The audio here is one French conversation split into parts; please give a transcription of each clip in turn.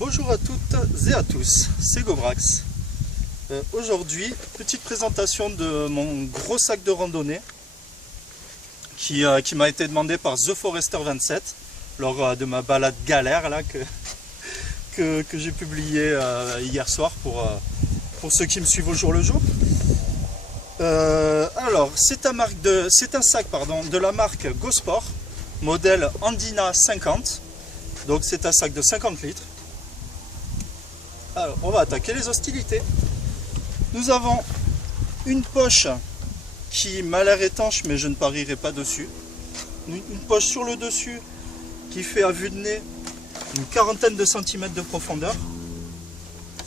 Bonjour à toutes et à tous, c'est Gobrax. Aujourd'hui, petite présentation de mon gros sac de randonnée qui m'a été demandé par The Forester 27 lors de ma balade galère là, que j'ai publié hier soir pour ceux qui me suivent au jour le jour. Alors, c'est un sac de la marque Gosport, modèle Andina 50. Donc c'est un sac de 50 litres. Alors, on va attaquer les hostilités. Nous avons une poche qui m'a l'air étanche, mais je ne parierai pas dessus. Une poche sur le dessus qui fait à vue de nez une quarantaine de centimètres de profondeur.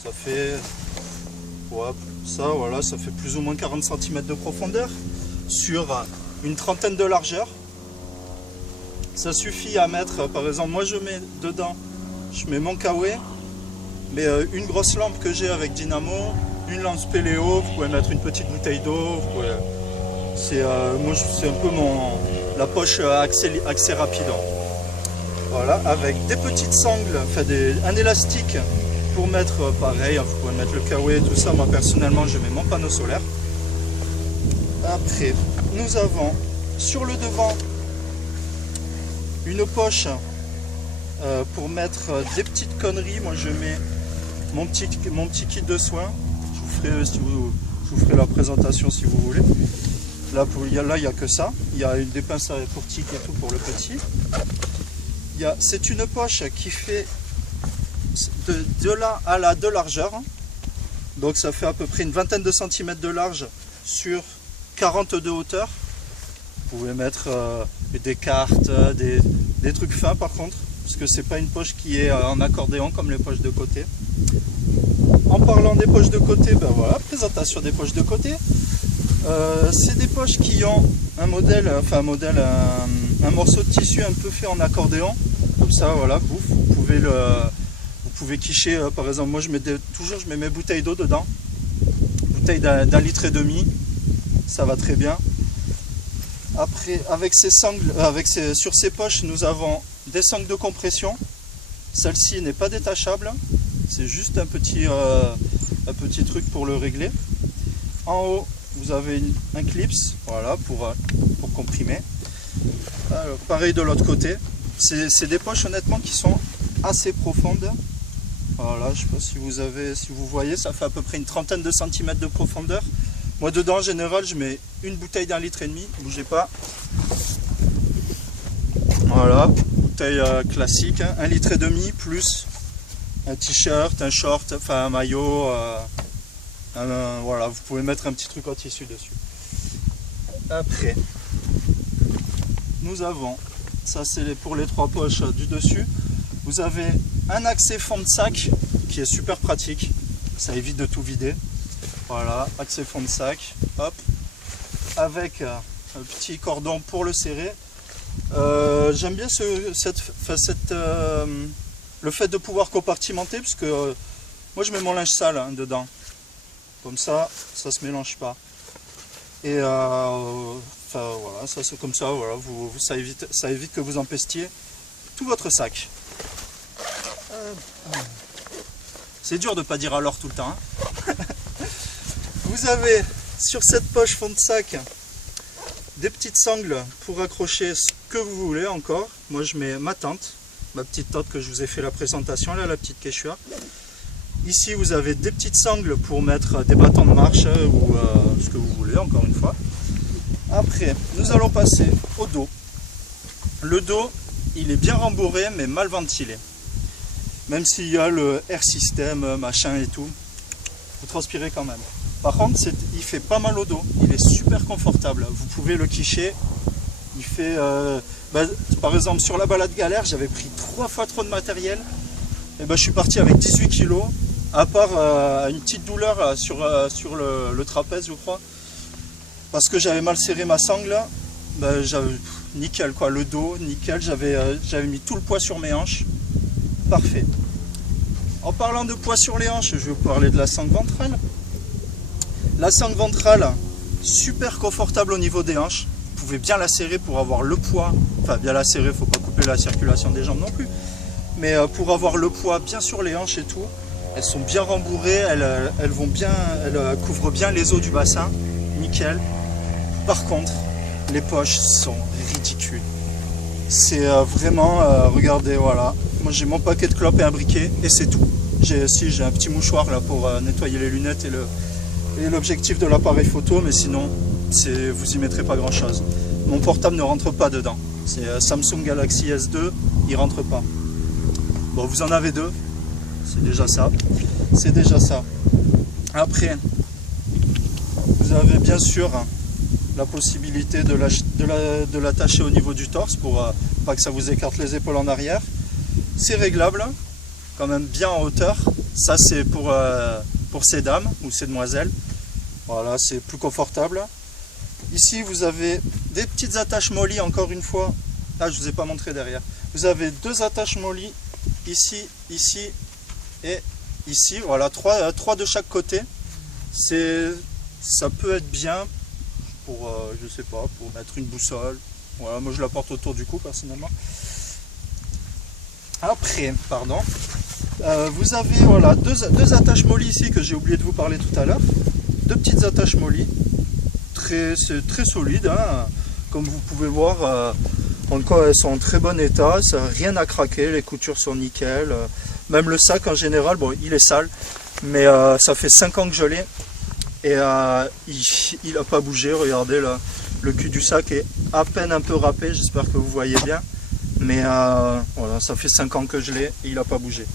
Ça fait, ça fait plus ou moins 40 centimètres de profondeur sur une trentaine de largeur. Ça suffit à mettre, par exemple, moi je mets dedans, je mets mon Kawe. Mais une grosse lampe que j'ai avec dynamo, une lance Péléo, vous pouvez mettre une petite bouteille d'eau, c'est un peu la poche accès rapide. Voilà, avec des petites sangles, un élastique pour mettre pareil, vous pouvez mettre le Kawe, tout ça. Moi personnellement je mets mon panneau solaire. Après, nous avons sur le devant une poche pour mettre des petites conneries. Moi je mets mon petit kit de soins. Je vous ferai la présentation si vous voulez. Là il n'y a que ça. Il y a des pinces pour tic et tout pour le petit. C'est une poche qui fait de là à là de largeur. Donc ça fait à peu près une vingtaine de centimètres de large sur 40 de hauteur. Vous pouvez mettre des cartes, des trucs fins par contre, parce que c'est pas une poche qui est en accordéon comme les poches de côté. En parlant des poches de côté, ben voilà, présentation des poches de côté. C'est des poches qui ont un morceau de tissu un peu fait en accordéon, comme ça, voilà, vous pouvez quicher, par exemple, moi je mets mes bouteilles d'eau dedans, bouteille d'1,5 litre, ça va très bien. Après, avec ces sangles, sur ces poches, nous avons des sangles de compression. Celle-ci n'est pas détachable, c'est juste un petit truc pour le régler. En haut, vous avez un clips, voilà, pour comprimer. Alors, pareil de l'autre côté. C'est des poches honnêtement qui sont assez profondes. Voilà, je ne sais pas si vous voyez, ça fait à peu près une trentaine de centimètres de profondeur. Moi dedans en général je mets une bouteille d'1,5 litre, bougez pas. Voilà, bouteille classique, 1,5 litre plus un t-shirt, un short, enfin un maillot, voilà, vous pouvez mettre un petit truc en tissu dessus. Après, nous avons, ça c'est pour les 3 poches du dessus, vous avez un accès fond de sac qui est super pratique, ça évite de tout vider. Voilà, accès fond de sac, hop, avec un petit cordon pour le serrer. J'aime bien le fait de pouvoir compartimenter, parce que moi je mets mon linge sale dedans, comme ça se mélange pas. Et voilà, ça c'est comme ça, voilà, ça évite que vous empestiez tout votre sac. C'est dur de pas dire alors tout le temps. Vous avez sur cette poche fond de sac des petites sangles pour accrocher ce que vous voulez encore. Moi je mets ma tente, ma petite tente que je vous ai fait la présentation, là, la petite Quechua. Ici vous avez des petites sangles pour mettre des bâtons de marche ou ce que vous voulez, encore une fois. Après nous allons passer au dos. Le dos il est bien rembourré mais mal ventilé. Même s'il y a le air system, machin et tout, vous transpirez quand même. Par contre, il fait pas mal au dos, il est super confortable. Vous pouvez le quicher. Il fait, par exemple, sur la balade galère, j'avais pris 3 fois trop de matériel. Et je suis parti avec 18 kg, à part une petite douleur sur le trapèze, je crois. Parce que j'avais mal serré ma sangle. Nickel quoi, le dos, nickel. J'avais mis tout le poids sur mes hanches. Parfait. En parlant de poids sur les hanches, je vais vous parler de la sangle ventrale. La sangle ventrale, super confortable au niveau des hanches. Vous pouvez bien la serrer pour avoir le poids. Enfin, bien la serrer, il ne faut pas couper la circulation des jambes non plus. Mais pour avoir le poids bien sur les hanches et tout, elles sont bien rembourrées, elles couvrent bien les os du bassin, nickel. Par contre, les poches sont ridicules. C'est vraiment, regardez, voilà. Moi j'ai mon paquet de clopes et un briquet et c'est tout. J'ai un petit mouchoir là pour nettoyer les lunettes et l'objectif de l'appareil photo, mais sinon vous y mettrez pas grand chose. Mon portable ne rentre pas dedans. C'est Samsung Galaxy S2, il rentre pas. Bon, vous en avez deux, c'est déjà ça. C'est déjà ça. Après, vous avez bien sûr la possibilité de l'attacher au niveau du torse pour pas que ça vous écarte les épaules en arrière. C'est réglable, quand même bien en hauteur. Ça c'est pour ces dames ou ces demoiselles. Voilà, c'est plus confortable. Ici vous avez des petites attaches molly, encore une fois. Ah, je ne vous ai pas montré derrière. Vous avez deux attaches molly, ici, ici et ici. Voilà, trois de chaque côté. Ça peut être bien pour, je sais pas, pour mettre une boussole. Voilà, moi je la porte autour du cou personnellement. Après, pardon, vous avez voilà, deux attaches molly ici que j'ai oublié de vous parler tout à l'heure. Deux petites attaches molly. C'est très solide, hein. Comme vous pouvez voir, encore elles sont en très bon état, ça n'a rien à craquer, les coutures sont nickel. Même le sac en général, bon il est sale, mais ça fait 5 ans que je l'ai et il n'a pas bougé. Regardez là, le cul du sac est à peine un peu râpé, j'espère que vous voyez bien, mais voilà, ça fait 5 ans que je l'ai et il n'a pas bougé.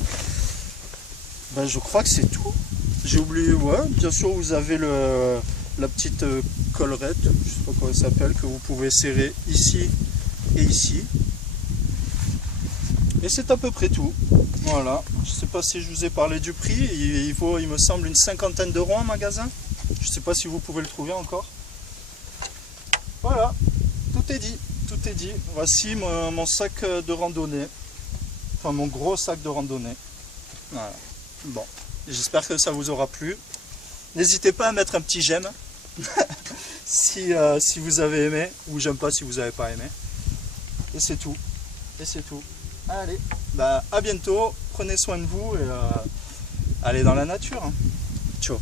Ben, je crois que c'est tout. J'ai oublié, ouais, bien sûr vous avez la petite collerette, je ne sais pas comment elle s'appelle, que vous pouvez serrer ici et ici. Et c'est à peu près tout. Voilà, je ne sais pas si je vous ai parlé du prix, il vaut, il me semble, une 50aine d'euros en magasin. Je ne sais pas si vous pouvez le trouver encore. Voilà, tout est dit, tout est dit. Voici mon sac de randonnée, enfin mon gros sac de randonnée. Voilà, bon, j'espère que ça vous aura plu. N'hésitez pas à mettre un petit j'aime si vous avez aimé, ou j'aime pas si vous n'avez pas aimé. Et c'est tout. Et c'est tout. Allez, bah à bientôt, prenez soin de vous et allez dans la nature. Hein. Ciao.